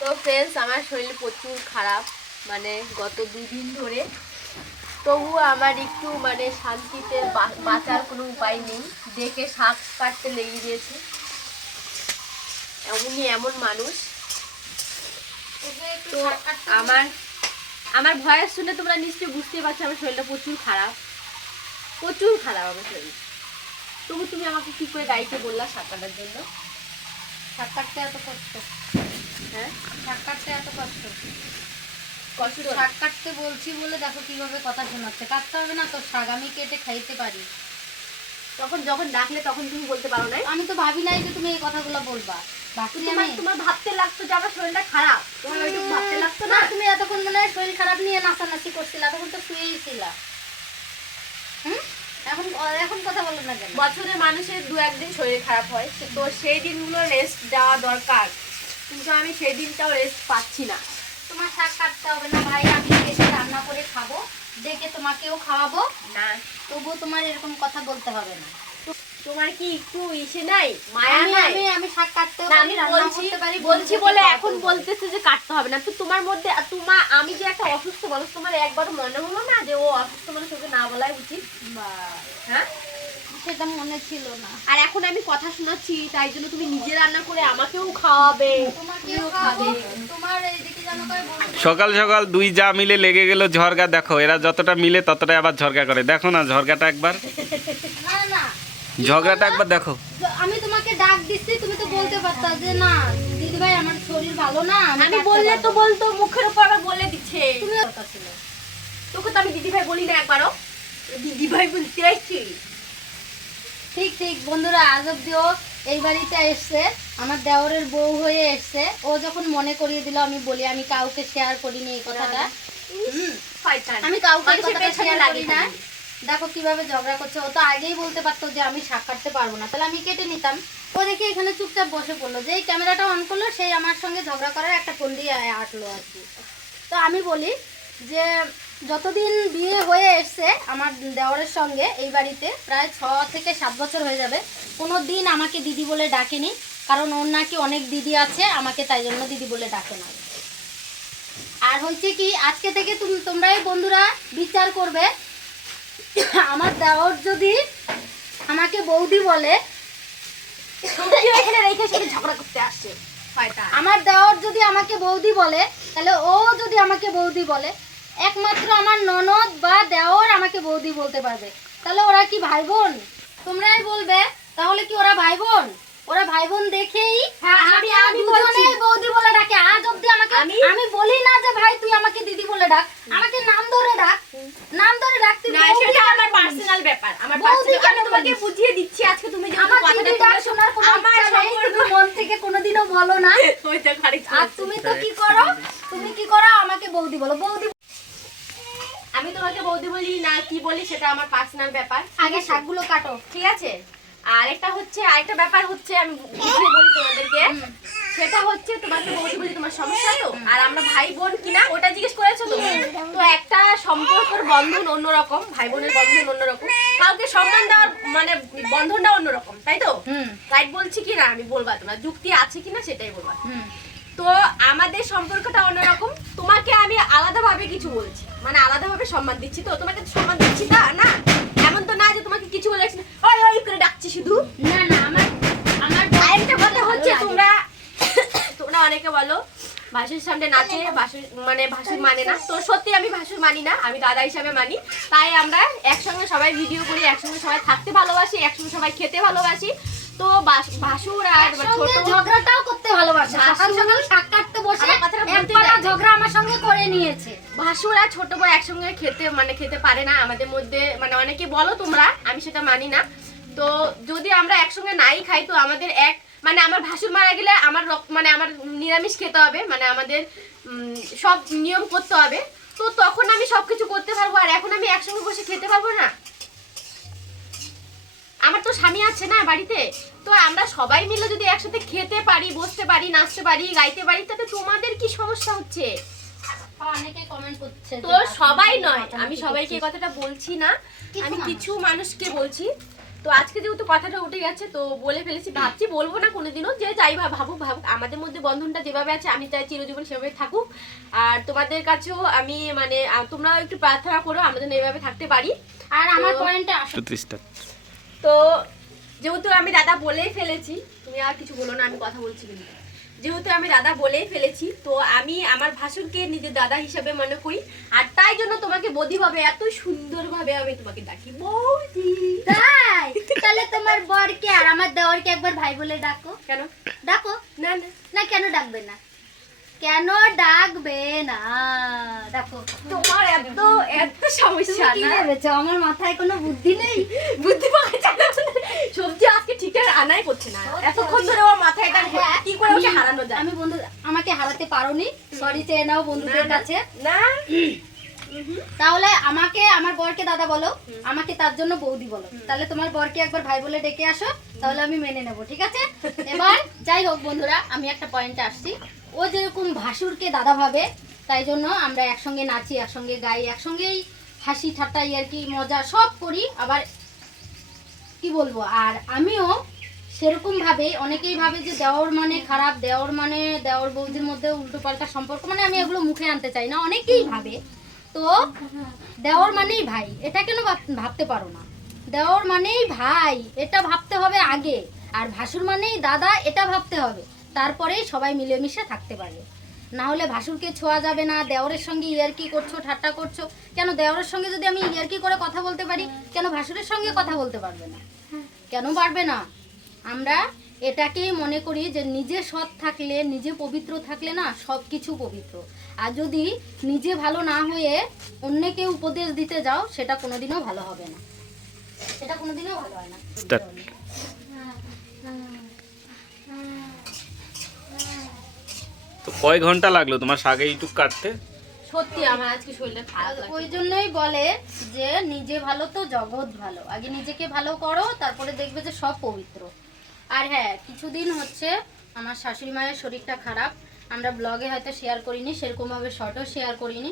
তো ফ্রেন্ডস আমার শরীর প্রচুর খারাপ মানে গত দুদিন ধরে। তবুও আমার একটু মানে শান্তিতে বাঁচার কোনো উপায় নেই। দেখে শাক কাটতে লেগে গিয়েছে এমনই এমন মানুষ। তো আমার আমার ভয়েস শুনে তোমরা নিশ্চয়ই বুঝতে পারছ আমার শরীরটা প্রচুর খারাপ। প্রচুর খারাপ আমার শরীর। তবু তুমি আমাকে কি করে গাড়িতে বললা শাক কাটার জন্য? শাক কাটতে এত কষ্ট। হ্যাঁ? শাক কাটতে এত কষ্ট? কষ্ট শাক কাটতে বলছি বলে দেখো কীভাবে কথা শোনাচ্ছে। কাটতে হবে না তো শাক আমি কেটে খাইতে পারি। তখন যখন ডাকলে তখন তুমি বলতে পারো না আমি তো ভাবি নাই যে তুমি এই কথাগুলো বলবা। ভাবছি আমি তোমার ভাবতে লাগতো যে আমার শরীরটা খারাপ। তোমার ওইটুকু ভাবতে লাগতো না না? তুমি এতক্ষণ মনে হয় শরীর খারাপ নিয়ে নাচানাচি করছিলা তখন তো শুয়েই ছিলা। হুম? এখন এখন কথা বলো না কেন? বছরে মানুষের দু একদিন শরীর খারাপ হয় তো সেই দিনগুলো রেস্ট দেওয়া দরকার। কিন্তু আমি সেই দিনটাও রেস্ট পাচ্ছি না। তোমার শাক কাটতে হবে না ভাই আমি এসে রান্না করে খাব ডেকে তোমাকেও খাওয়াবো। না। তবুও তোমার এরকম কথা বলতে হবে না। তোমার কি একটু ইসে নাই? মায়া নাই? আমি আমি শাক পারি আমি বলছি পারি বলছি বলে এখন বলতেছে যে কাটতে হবে না। তো তোমার মধ্যে তোমার আমি যে একটা অসুস্থ মানুষ তোমার একবার মনে হলো না যে ও অসুস্থ মানুষ ওকে না বলাই উচিত? হ্যাঁ? সেটা মনে ছিল না। আর এখন আমি কথা শোনাচ্ছি তাই জন্য তুমি নিজে রান্না করে আমাকেও খাওয়াবে। তোমাকেও খাবে তোমার এইদিকে জানো কয় সকাল সকাল দুই যা মিলে লেগে গেল ঝরগা দেখো এরা যতটা মিলে ততটা আবার ঝরগা করে। দেখো না ঝরগাটা একবার। না না ঝগড়াটা একবার দেখো। আমি তোমাকে ডাক দিচ্ছি তুমি তো বলতে পারতা যে না দিদি ভাই আমার শরীর ভালো না আমি বললে তো বলতো মুখের উপর আবার বলে দিচ্ছে। তুমি দরকার ছিল তোকে তো আমি দিদি ভাই বলি না একবারও। দিদি ভাই বলতে আইছি ঠিক ঠিক বন্ধুরা আজ অব্দিও এই বাড়িতে এসছে। আমার দেওরের বউ হয়ে এসছে। ও যখন মনে করিয়ে দিল আমি বলি আমি কাউকে শেয়ার করিনি এই কথাটা। আমি কাউকে কথাটা শেয়ার করি না দেখো কীভাবে ঝগড়া করছে। ও তো আগেই বলতে পারতো যে আমি শাক কাটতে পারব না। তাহলে আমি কেটে নিতাম। ও দেখি এখানে চুপচাপ বসে পড়ল। যেই ক্যামেরাটা অন করল সেই আমার সঙ্গে ঝগড়া করার একটা ফোন দিয়ে আটলো আর কি। তো আমি বলি যে যতদিন বিয়ে হয়ে এসছে আমার দেওয়ারের সঙ্গে এই বাড়িতে প্রায় ছ থেকে সাত বছর হয়ে যাবে। কোনো দিন আমাকে দিদি বলে ডাকেনি কারণ ওর নাকি অনেক দিদি আছে আমাকে তাই জন্য দিদি বলে ডাকে না। আর হচ্ছে কি আজকে থেকে তুমি তোমরাই বন্ধুরা বিচার করবে। আমার দেওয়ার যদি আমাকে বৌদি বলে এখানে রেখে সেটা ঝগড়া করতে আসছে। আমার দেওয়ার যদি আমাকে বৌদি বলে তাহলে ও যদি আমাকে বৌদি বলে একমাত্র আমার ননদ বা দেওর আমাকে বৌদি বলতে পারবে। তাহলে ওরা কি ভাই বোন তোমরাই বলবে তাহলে কি ওরা ভাই বোন ওরা ভাই বোন দেখেই হ্যাঁ, আমি- আমি বলছি। বৌদি বলে ডাকে। আজ অব্দি আমাকে আমি- বলি না যে ভাই তুই আমাকে দিদি বলে ডাক। আমাকে নাম ধরে ডাক। নাম ধরে ডাক তুই না সেটা আমার পার্সোনাল ব্যাপার। আমার আমি তোমাকে বুঝিয়ে দিচ্ছি আজকে তুমি কথাটা ডাক শোনার কোনো আমার সম্পর্ক- মন থেকে কোনোদিনও বলো না। ওই তো আর তুমি তো কি করো? তুমি কি করো? আমাকে বৌদি বলো। বৌদি আমি তোমাকে বৌদি বলি না কি বলি সেটা আমার পার্সোনাল ব্যাপার। আগে শাকগুলো কাটো ঠিক আছে? আর একটা হচ্ছে আরেকটা ব্যাপার হচ্ছে আমি বুঝিয়ে বলি তোমাদেরকে। সেটা হচ্ছে তোমাকে বৌদি বলি তোমার সমস্যা তো? আর আমরা ভাই বোন কিনা ওটা জিজ্ঞেস করেছ তো? তো একটা সম্পর্কের বন্ধন অন্যরকম ভাই বোনের বন্ধন অন্যরকম। কাউকে সম্মান দেওয়ার মানে বন্ধনটা অন্যরকম তাই তো? রাইট বলছি কি না আমি বলবা তোমার যুক্তি আছে কিনা সেটাই বলবা। তো আমাদের সম্পর্কটা অন্যরকম তোমাকে আমি আলাদাভাবে কিছু বলছি। মানে আলাদাভাবে সম্মান দিচ্ছি তো তোমাকে সম্মান দিচ্ছি না না। এমন তো না যে তোমাকে কিছু বলে রাখছি ওই ওই করে ডাকছি শুধু। না না আমার আমার আরেকটা কথা হচ্ছে তোমরা তোমরা অনেকে বলো ভাসুর সামনে নাচে ভাসুর মানে ভাসুর মানে না। তো সত্যি আমি ভাসুর মানি না আমি দাদা হিসাবে মানি। তাই আমরা একসঙ্গে সবাই ভিডিও করি একসঙ্গে সবাই থাকতে ভালোবাসি একসঙ্গে সবাই খেতে ভালোবাসি। তো ভাসুর আর ছোট ঝগড়াটাও করতে ভালোবাসে। সকাল সকাল শাক কাটতে বসে আমার কথাটা বলতে একপালা দেয়। ঝগড়া আমার সঙ্গে করে নিয়েছে। ভাসুর আর ছোট বউ একসঙ্গে খেতে মানে খেতে পারে না আমাদের মধ্যে। মানে অনেকে বলো তোমরা, আমি সেটা মানি না। তো যদি আমরা একসঙ্গে নাই খাই, তো আমাদের এক মানে আমার ভাসুর মারা গেলে আমার মানে আমার নিরামিষ খেতে হবে। মানে আমাদের সব নিয়ম করতে হবে। তো তখন আমি সবকিছু করতে পারব, আর এখন আমি একসঙ্গে বসে খেতে পারব না। আমার তো স্বামী আছে না বাড়িতে। তো আমরা সবাই মিলে যদি একসাথে খেতে পারি, বসতে পারি, নাচতে পারি, গাইতে পারি, তাতে তোমাদের কি সমস্যা হচ্ছে? তো সবাই নয় আমি সবাইকে এই কথাটা বলছি না আমি কিছু মানুষকে বলছি। তো আজকে যেহেতু কথাটা উঠে গেছে তো বলে ফেলেছি ভাবছি বলব না কোনোদিনও যে যাই ভাব ভাবুক ভাবুক। আমাদের মধ্যে বন্ধনটা যেভাবে আছে আমি চাই চিরজীবন সেভাবে থাকুক। আর তোমাদের কাছেও আমি মানে তোমরাও একটু প্রার্থনা করো আমরা যেন এইভাবে থাকতে পারি। আর আমার তো- পয়েন্টে আসো। তো যেহেতু আমি দাদা বলেই ফেলেছি তুমি আর কিছু বলো না আমি কথা বলছি কিন্তু যেহেতু আমি দাদা বলেই ফেলেছি তো আমি আমার ভাসুরকে নিজের দাদা হিসাবে মনে করি। আর তাই জন্য তোমাকে বৌদি ভাবে এত সুন্দরভাবে আমি তোমাকে ডাকি। বৌদি! তাই? তাহলে তোমার বরকে আর আমার দেওরকে একবার ভাই বলে ডাকো। কেন? ডাকো? না না। না কেন ডাকবে না? কেন ডাকবে না? ডাকো তোমার এত এত সমস্যা না? ভেবেছো? আমার মাথায় কোনো বুদ্ধি নেই? বুদ্ধি চালা সবজি আনাই করছে না। এতক্ষণ ধরে ওর মাথায় এটা হ্যাঁ, কি করে ওকে হারানো যায়? আমি বন্ধু আমাকে হারাতে পারোনি। সরি চেয়ে নাও বন্ধুদের কাছে। না। তাহলে আমাকে আমার বরকে দাদা বলো। আমাকে তার জন্য বৌদি বলো। তাহলে তোমার বরকে একবার ভাই বলে ডেকে আসো। তাহলে আমি মেনে নেব ঠিক আছে? এবার যাই হোক বন্ধুরা আমি একটা পয়েন্টে আসছি। ও যেরকম ভাসুরকে দাদা ভাবে তাই জন্য আমরা একসঙ্গে নাচি একসঙ্গে গাই একসঙ্গেই হাসি ঠাট্টা আর কি মজা সব করি। আবার কি বলব। আর আমিও সেরকম ভাবে অনেকেই ভাবে যে দেওর মানে খারাপ, দেওর মানে দেওর বৌদির মধ্যে উল্টো পাল্টা সম্পর্ক মানে আমি এগুলো মুখে আনতে চাই না, অনেকেই ভাবে। তো দেওর মানেই ভাই, এটা কেন ভাব- ভাবতে পারো না? দেওর মানেই ভাই, এটা ভাবতে হবে আগে। আর ভাসুর মানেই দাদা, এটা ভাবতে হবে। তারপরেই সবাই মিলেমিশে থাকতে পারবে না হলে ভাসুরকে ছোঁয়া যাবে না, দেওরের সঙ্গে ইয়ারকি করছ, ঠাট্টা করছ। কেন দেওরের সঙ্গে যদি আমি ইয়ারকি করে কথা বলতে পারি, কেন ভাসুরের সঙ্গে কথা বলতে পারবে না? কেন পারবে না? আমরা এটাকেই মনে করি যে নিজে সৎ থাকলে, নিজে পবিত্র থাকলে না সব কিছু পবিত্র। আর যদি নিজে ভালো না হয়ে অন্যকে উপদেশ দিতে যাও, সেটা কোনোদিনও ভালো হবে না। সেটা কোনোদিনও ভালো হয় না। তো কয় ঘণ্টা লাগল তোমার শাকে এইটুক কাটতে? সত্যি আমার আজকে শরীরটা খারাপ ওই জন্যই বলে যে নিজে ভালো তো জগৎ ভালো। আগে নিজেকে ভালো করো তারপরে দেখবে যে সব পবিত্র। আর হ্যাঁ কিছুদিন হচ্ছে আমার শাশুড়ি মায়ের শরীরটা খারাপ। আমরা ব্লগে হয়তো শেয়ার করিনি সেরকমভাবে শর্টও শেয়ার করিনি।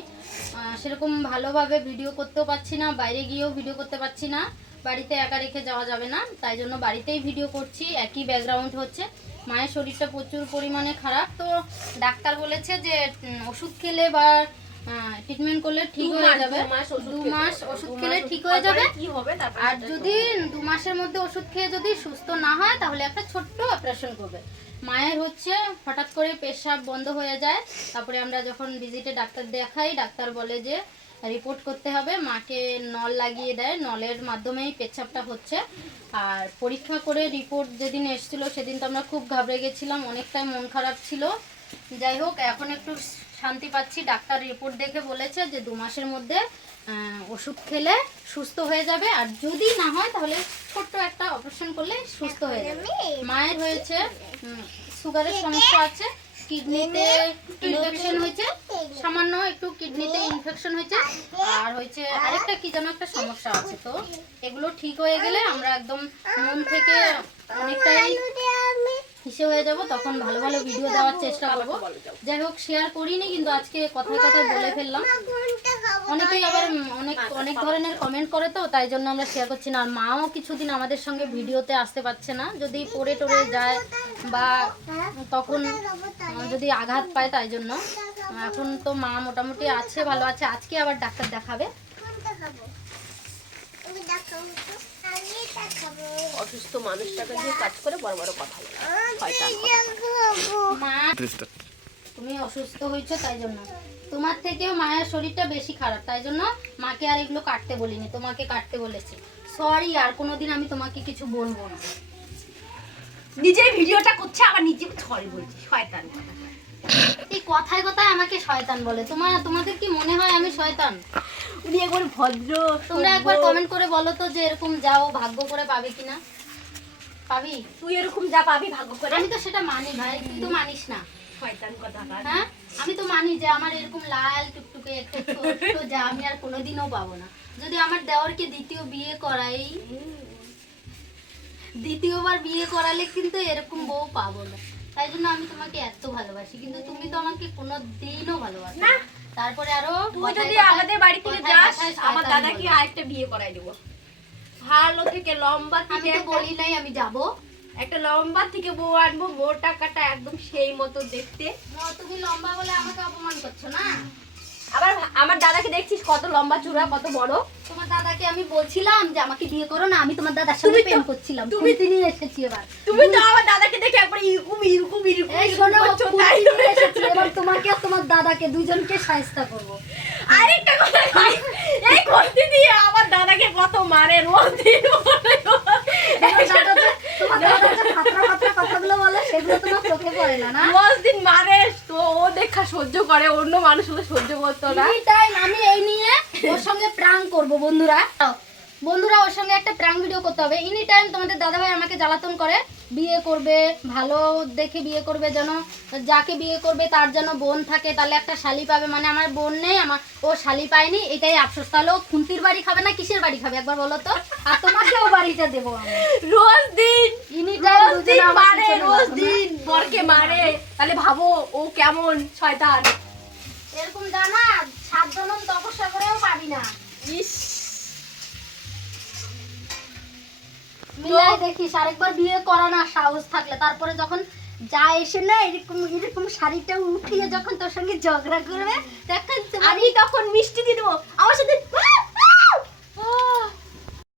সেরকম ভালোভাবে ভিডিও করতেও পারছি না বাইরে গিয়েও ভিডিও করতে পারছি না। বাড়িতে একা রেখে যাওয়া যাবে না তাই জন্য বাড়িতেই ভিডিও করছি। একই ব্যাকগ্রাউন্ড হচ্ছে। মায়ের শরীরটা প্রচুর পরিমাণে খারাপ তো ডাক্তার বলেছে যে ওষুধ খেলে বা ট্রিটমেন্ট করলে ঠিক হয়ে যাবে। দু মাস ওষুধ খেলে ঠিক হয়ে যাবে। আর যদি দু মাসের মধ্যে ওষুধ খেয়ে যদি সুস্থ না হয় তাহলে একটা ছোট্ট অপারেশন করবে। মায়ের হচ্ছে হঠাৎ করে পেশাব বন্ধ হয়ে যায়। তারপরে আমরা যখন ভিজিটে ডাক্তার দেখাই ডাক্তার বলে যে রিপোর্ট করতে হবে। মাকে নল লাগিয়ে দেয়। নলের মাধ্যমেই পেচ্ছাপটা হচ্ছে। আর পরীক্ষা করে রিপোর্ট যেদিন এসেছিল সেদিন তো আমরা খুব ঘাবড়ে গেছিলাম। অনেকটাই মন খারাপ ছিল। যাই হোক এখন একটু শান্তি পাচ্ছি। ডাক্তার রিপোর্ট দেখে বলেছে যে দু মাসের মধ্যে ওষুধ খেলে সুস্থ হয়ে যাবে। আর যদি না হয় তাহলে ছোট্ট একটা অপারেশন করলে সুস্থ হয়ে যাবে। মায়ের হয়েছে সুগারের সমস্যা আছে। কিডনিতে ইনফেকশন হয়েছে। সামান্য একটু কিডনিতে ইনফেকশন হয়েছে। আর হয়েছে আরেকটা কি যেন একটা সমস্যা আছে তো। এগুলো ঠিক হয়ে গেলে আমরা একদম মন থেকে অনেকটাই হিসে হয়ে যাব। তখন ভালো ভালো ভিডিও দেওয়ার চেষ্টা করব। যাই হোক শেয়ার করিনি, কিন্তু আজকে কথায় কথায় বলে ফেললাম। অনেকেই আবার অনেক অনেক ধরনের কমেন্ট করে তো, তাই জন্য আমরা শেয়ার করছি না। আর মাও কিছুদিন আমাদের সঙ্গে ভিডিওতে আসতে পারছে না। যদি পড়ে টরে যায় বা তখন যদি আঘাত পায় তাই জন্য। এখন তো মা মোটামুটি আছে ভালো আছে। আজকে আবার ডাক্তার দেখাবে। অসুস্থ মানুষটাকে দিয়ে কাজ করে বড় বড় কথা মা তুমি অসুস্থ হয়েছো তাই জন্য। তোমার থেকেও মায়ের শরীরটা বেশি খারাপ তাই জন্য মাকে আর এগুলো কাটতে বলিনি তোমাকে কাটতে বলেছি। সরি আর কোনোদিন আমি তোমাকে কিছু বলব না। নিজেই ভিডিওটা করছে আবার নিজে ছড়ে বলছি শয়তান কথা। এই কথায় কথায় আমাকে শয়তান বলে। তোমার তোমাদের কি মনে হয় আমি শয়তান? উনি একবার ভদ্র তোমরা একবার কমেন্ট করে বলো তো যে এরকম যাও ভাগ্য করে পাবে কিনা। পাবি? তুই এরকম যা পাবি ভাগ্য করে। আমি তো সেটা মানি ভাই তুই তো মানিস না। শয়তান কথা হ্যাঁ? আমি তো মানি যে আমার এরকম লাল টুকটুকে একটা ছোট্ট যা আমি আর কোনোদিনও পাবো না। যদি আমার দেওরকে দ্বিতীয় বিয়ে করাই দ্বিতীয়বার বিয়ে করালে কিন্তু এরকম বউ পাবো না। তাই জন্য আমি তোমাকে এত ভালোবাসি কিন্তু তুমি তো আমাকে কোনো দিনও ভালোবাসো না। তারপরে আরও তুই যদি আমাদের বাড়ি থেকে যাস আমার দাদাকে। আরেকটা বিয়ে করাই দেব। ভালো থেকে লম্বা আমি থেকে তো বলি নাই আমি যাব। একটা লম্বা থেকে বউ আনব মোটা কাটা একদম সেই মতো দেখতে। তুমি লম্বা বলে আমাকে অপমান করছ না? আবার আমার দাদাকে দেখছিস কত লম্বা চূড়া কত বড়? তোমার দাদাকে আমি বলছিলাম যে আমাকে বিয়ে করো না আমি তোমার দাদার সঙ্গে প্রেম করছিলাম। তুমি- নিয়ে এসেছি এবার। তুমি তো আমার দাদাকে দেখে একবার ইরকুম ইরকুম ইরকুম এই শোনো তাই এসেছি এবার তোমাকে আর তোমার দাদাকে দুজনকে সাহায্য করব। আরেকটা কথা এই করতে দিয়ে আমার দাদাকে কত মারে রোজ দিন বলে গো। তোমার দাদা যে- তোমার দাদা যে ফাতরা ফাতরা বলে তোমার চোখে পড়ে না না? রোজ দিন মারে তো ও দেখা সহ্য করে অন্য সহ্য করতো না। এই টাইম আমি এই নিয়ে ওর সঙ্গে প্রাণ করব বন্ধুরা। বন্ধুরা ওর সঙ্গে একটা প্রাণ ভিডিও করতে হবে। এনি টাইম তোমাদের দাদাভাই আমাকে জ্বালাতন করে বিয়ে করবে ভালো দেখে বিয়ে করবে যেন যাকে বিয়ে করবে তার যেন বোন থাকে তাহলে একটা শালি পাবে। মানে আমার বোন নেই আমার ও শালি পায়নি এটাই আফসোস। তাহলে ও খুন্তির বাড়ি খাবে না কিসের বাড়ি খাবে? একবার বলো তো। আর তোমাকেও বাড়িটা দেবো রোজ দিন দিন মারে রোজ দিন বরকে মারে। তাহলে ভাবো ও কেমন শয়তান। এরকম জানা সাত জনম তপস্যা করেও পারি না। ইস। মিলাই দেখিস আরেকবার বিয়ে করা না সাহস থাকলে। তারপরে যখন যা এসে না এরকম এরকম শাড়িটা উঠিয়ে যখন তোর সঙ্গে ঝগড়া করবে তোমার আমি তখন মিষ্টি দিয়ে দেবো। আমার সাথে